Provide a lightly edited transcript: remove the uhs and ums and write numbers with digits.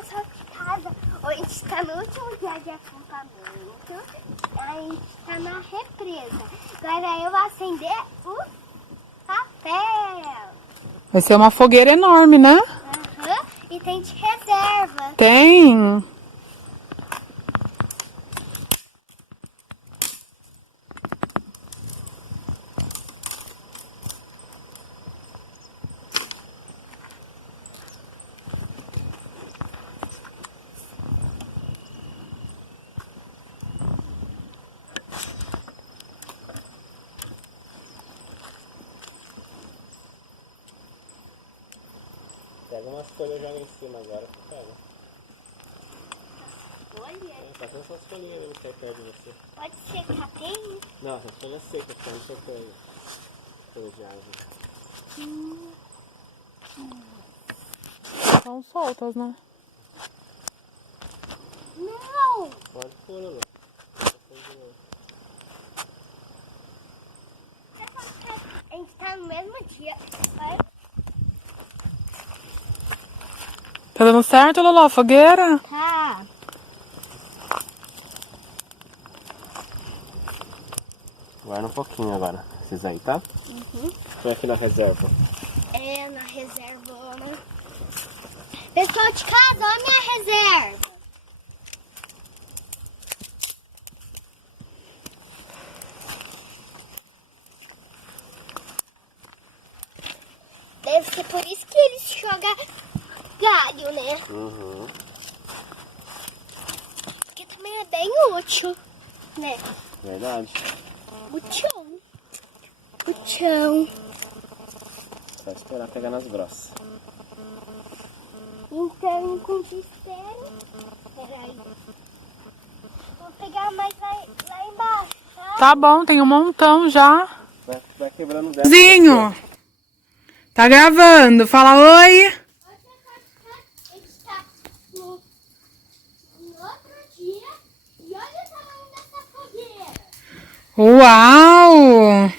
pessoal de casa, hoje a gente está no último dia de acampamento. A gente está na represa. Agora eu vou acender o papel. Vai ser uma fogueira enorme, né? Aham. E tem de reserva. Tem. Pega umas folhas e joga em cima agora, pega. Olha. Tá com essas folhinhas ali que sai perto de você. Pode ser capim? Não, essas folhas secas que não secou aí. Folha de árvore. Estão soltas, né? Não! Pode pôr, Lulu. A gente tá no mesmo dia. Vai. Tá dando certo, Lolo? A fogueira? Tá. Guarda um pouquinho agora, esses aí, tá? Uhum. Põe aqui na reserva. É, na reservona. Pessoal de casa, olha a minha reserva. Deve ser por isso que eles jogam galho, né? Uhum. Porque também é bem útil, né? Verdade. O chão. Só esperar pegar nas grossas. Então, enquanto espero... Peraí. Vou pegar mais lá embaixo, tá? Tá bom, tem um montão já. Vai quebrando dessa. Zinho, tá gravando. Fala oi. A gente tá no outro dia e olha o tamanho dessa fogueira. Uau!